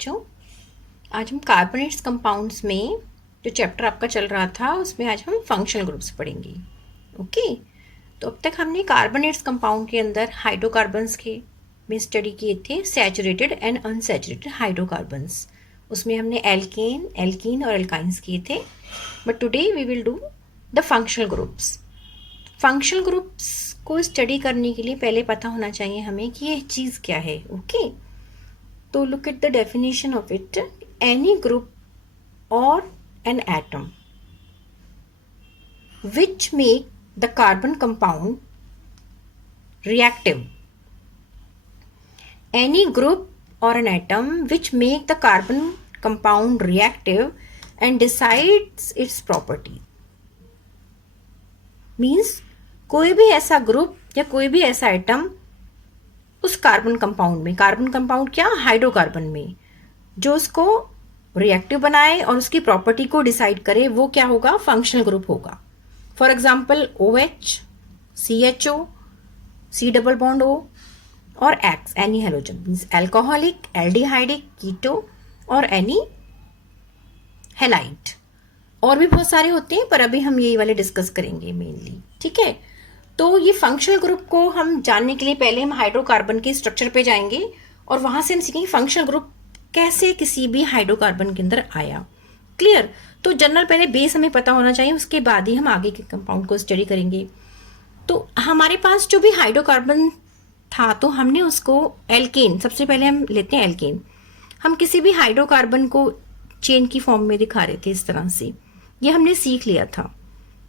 बच्चों, आज हम कार्बोनेट्स कंपाउंड्स में जो चैप्टर आपका चल रहा था उसमें आज हम फंक्शनल ग्रुप्स पढ़ेंगे। ओके, तो अब तक हमने कार्बोनेट्स कंपाउंड के अंदर हाइड्रोकार्बन्स के में स्टडी किए थे, सैचुरेटेड एंड अनसैचुरेटेड हाइड्रोकार्बन्स। उसमें हमने एल्केन, एल्कीन और एल्काइंस किए थे। But today we will do the functional groups. Functional groups को स्टडी करने के लिए पहले पता होना चाहिए हमें कि ये चीज़ क्या है। ओके, तो look at the definition of it. Any group or an atom which make the carbon compound reactive. Any group or an atom which make the carbon compound reactive and decides its property. Means कोई भी ऐसा group या कोई भी ऐसा atom उस carbon compound में, carbon compound क्या, हाइड्रोकार्बन में, जो उसको रिएक्टिव बनाए और उसकी प्रॉपर्टी को डिसाइड करे, वो क्या होगा, फंक्शनल ग्रुप होगा। For example OH, CHO, C double bond O और X, any halogen, means alcoholic, aldehydic, keto और एनी हेलाइड। और भी बहुत सारे होते हैं पर अभी हम यही वाले डिस्कस करेंगे मेनली। ठीक है, तो ये फंक्शनल ग्रुप को हम जानने के लिए पहले हम हाइड्रोकार्बन के स्ट्रक्चर पे जाएंगे और वहां से हम सीखेंगे फंक्शनल ग्रुप कैसे किसी भी हाइड्रोकार्बन के अंदर आया। क्लियर? तो जनरल पहले बेस हमें पता होना चाहिए, उसके बाद ही हम आगे के कंपाउंड को स्टडी करेंगे। तो हमारे पास जो भी हाइड्रोकार्बन था तो हमने उसको एल्केन, सबसे पहले हम लेते हैं एल्केन। हम किसी भी हाइड्रोकार्बन को चेन की फॉर्म में दिखा रहे थे इस तरह से, ये हमने सीख लिया था।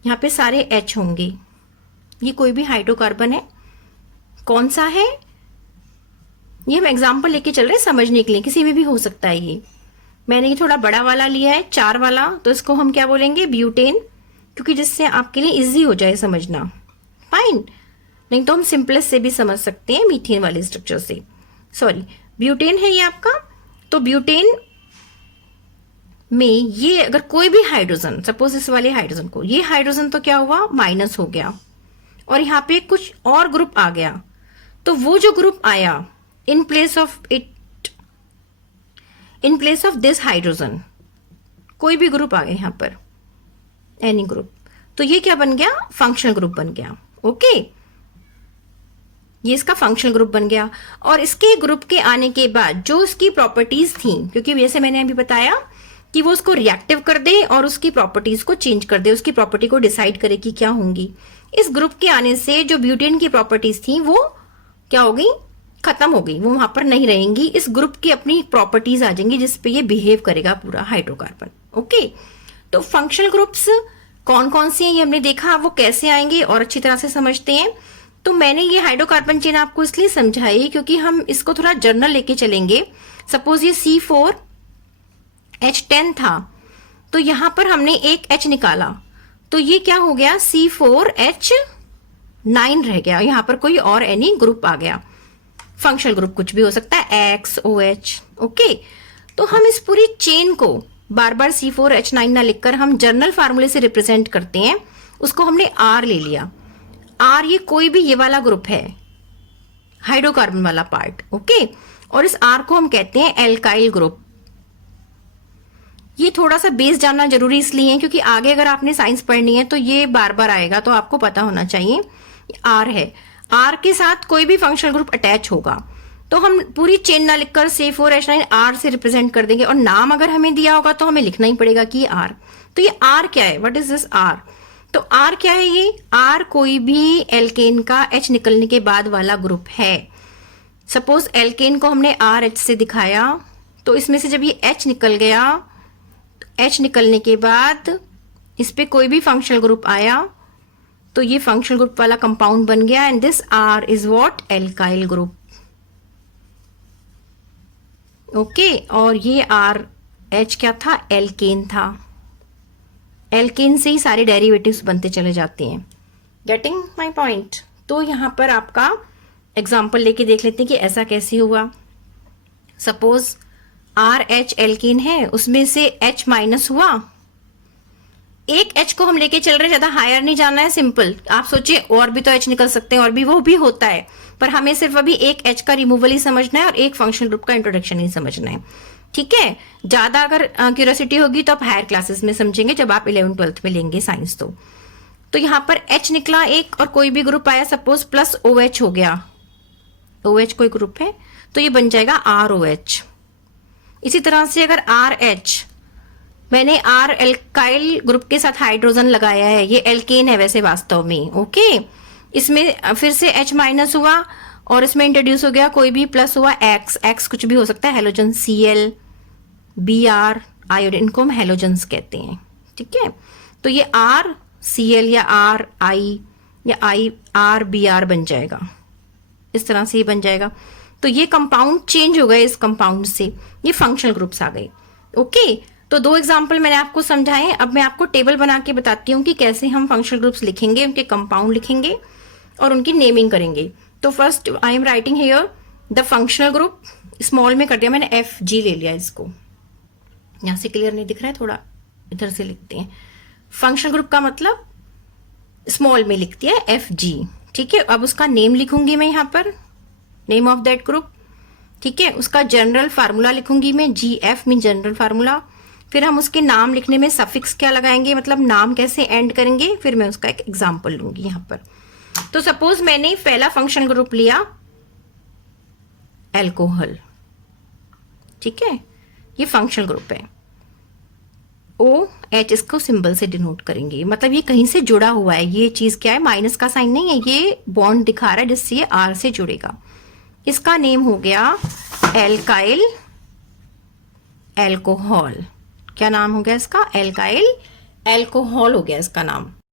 यहाँ पे सारे H होंगे, ये कोई भी हाइड्रोकार्बन है, कौन सा है ये हम एग्जांपल लेके चल रहे हैं समझने के लिए, किसी में भी हो सकता है। ये मैंने ये थोड़ा बड़ा वाला लिया है, 4 वाला, तो इसको हम क्या बोलेंगे, ब्यूटेन, क्योंकि जिससे आपके लिए इजी हो जाए समझना। फाइन, नहीं तो हम सिंपलेस्ट से भी समझ सकते हैं, मीथेन वाले स्ट्रक्चर से। सॉरी, ब्यूटेन है ये आपका। तो ब्यूटेन में ये अगर कोई भी हाइड्रोजन, सपोज इस वाले हाइड्रोजन को, ये हाइड्रोजन तो क्या हुआ, माइनस हो गया और यहाँ पे कुछ और ग्रुप आ गया, तो वो जो ग्रुप आया in place of this hydrogen, कोई भी ग्रुप आ गया यहाँ पर, एनी ग्रुप, तो ये क्या बन गया, फंक्शनल ग्रुप बन गया। ओके, ये इसका फंक्शनल ग्रुप बन गया। और इसके ग्रुप के आने के बाद जो उसकी प्रॉपर्टीज थी, क्योंकि जैसे मैंने अभी बताया कि वो उसको रिएक्टिव कर दे और उसकी प्रॉपर्टीज को चेंज कर दे, उसकी प्रॉपर्टी को डिसाइड करे कि क्या होंगी। इस ग्रुप के आने से जो ब्यूटेन की प्रॉपर्टीज थी वो क्या हो गई, खत्म हो गई, वो वहां पर नहीं रहेंगी। इस ग्रुप की अपनी प्रॉपर्टीज आ जाएंगी जिसपे ये बिहेव करेगा पूरा हाइड्रोकार्बन। ओके, तो फंक्शनल ग्रुप्स कौन कौन से हैं ये हमने देखा, वो कैसे आएंगे और अच्छी तरह से समझते हैं। तो मैंने ये हाइड्रोकार्बन चेन आपको इसलिए समझाई क्योंकि हम इसको थोड़ा जर्नल लेके चलेंगे। सपोज ये C4H10 था, तो यहां पर हमने एक H निकाला, तो ये क्या हो गया, C4H9 रह गया, यहां पर कोई और एनी ग्रुप आ गया। फंक्शनल ग्रुप कुछ भी हो सकता है, X, OH। ओके, तो हम इस पूरी चेन को बार बार C4H9 ना लिखकर हम जर्नल फार्मूले से रिप्रेजेंट करते हैं। उसको हमने R ले लिया। R ये कोई भी ये वाला ग्रुप है, हाइड्रोकार्बन वाला पार्ट। ओके, और इस R को हम कहते हैं एल्काइल ग्रुप। ये थोड़ा सा बेस जानना जरूरी इसलिए है क्योंकि आगे अगर आपने साइंस पढ़नी है तो ये बार बार आएगा, तो आपको पता होना चाहिए। R है, R के साथ कोई भी फंक्शनल ग्रुप अटैच होगा, तो हम पूरी चेन ना लिखकर C4H9 R से रिप्रेजेंट कर देंगे, और नाम अगर हमें दिया होगा तो हमें लिखना ही पड़ेगा कि R। तो ये R क्या है, व्हाट इज दिस R? तो R क्या है, ये R कोई भी एल्केन का H निकलने के बाद वाला ग्रुप है। सपोज एल्केन को हमने RH से दिखाया, तो इसमें से जब ये H निकल गया, H निकलने के बाद इस पे कोई भी फंक्शनल ग्रुप आया तो ये फंक्शनल ग्रुप वाला कंपाउंड बन गया, and this R is what, alkyl group. Okay, और ये RH क्या था, एल्केन था। एल्केन से ही सारे डेरिवेटिव्स बनते चले जाते हैं। Getting my point? तो यहां पर आपका एग्जांपल लेके देख लेते हैं कि ऐसा कैसे हुआ। सपोज RH एल्केन है, उसमें से H माइनस हुआ, एक H को हम लेके चल रहे हैं, ज्यादा हायर नहीं जाना है, सिंपल। आप सोचिए और भी तो H निकल सकते हैं, और भी वो भी होता है, पर हमें सिर्फ अभी एक H का रिमूवल ही समझना है और एक फंक्शनल ग्रुप का इंट्रोडक्शन ही समझना है। ठीक है, ज्यादा अगर क्यूरियोसिटी होगी तो आप हायर क्लासेस में समझेंगे, जब आप 11th-12th में लेंगे साइंस। तो यहाँ पर H निकला एक, और कोई भी ग्रुप आया सपोज प्लस OH हो गया, OH कोई ग्रुप है तो ये बन जाएगा ROH। इसी तरह से अगर RH, मैंने R एल्काइल ग्रुप के साथ हाइड्रोजन लगाया है, ये एल्केन है वैसे वास्तव में, ओके। इसमें फिर से H माइनस हुआ और इसमें इंट्रोड्यूस हो गया कोई भी प्लस हुआ X कुछ भी हो सकता है, हेलोजन Cl, Br, आयोडीन, इनको हम हेलोजन्स कहते हैं, ठीक है। तो ये RCl या RI या RBr बन जाएगा, इस तरह से ये बन जाएगा। तो ये कंपाउंड चेंज हो गए, इस कंपाउंड से ये फंक्शनल ग्रुप्स आ गए, ओके। तो 2 एग्जाम्पल मैंने आपको समझाए। अब मैं आपको टेबल बना के बताती हूँ कि कैसे हम फंक्शनल ग्रुप्स लिखेंगे, उनके कंपाउंड लिखेंगे और उनकी नेमिंग करेंगे। तो first I am writing here the functional group, small में कर दिया मैंने, FG ले लिया इसको, यहाँ से क्लियर नहीं दिख रहा है, थोड़ा इधर से लिखते हैं। फंक्शनल ग्रुप का मतलब स्मॉल में लिख दिया FG, ठीक है। अब उसका नेम लिखूंगी मैं यहाँ पर, नेम ऑफ दैट ग्रुप, ठीक है। उसका जनरल फार्मूला लिखूंगी मैं, GF मीन जनरल फार्मूला। फिर हम उसके नाम लिखने में सफिक्स क्या लगाएंगे, मतलब नाम कैसे एंड करेंगे, फिर मैं उसका एक एग्जाम्पल लूंगी यहाँ पर। तो सपोज मैंने पहला फंक्शनल ग्रुप लिया एल्कोहल, ठीक है, ये फंक्शनल ग्रुप है। OH इसको सिंबल से डिनोट करेंगे, मतलब ये कहीं से जुड़ा हुआ है, ये चीज क्या है, माइनस का साइन नहीं है, ये बॉन्ड दिखा रहा है जिससे ये R से जुड़ेगा। इसका नेम हो गया एल्काइल एल्कोहल, क्या नाम हो गया इसका, एल्काइल एल्कोहल हो गया इसका नाम।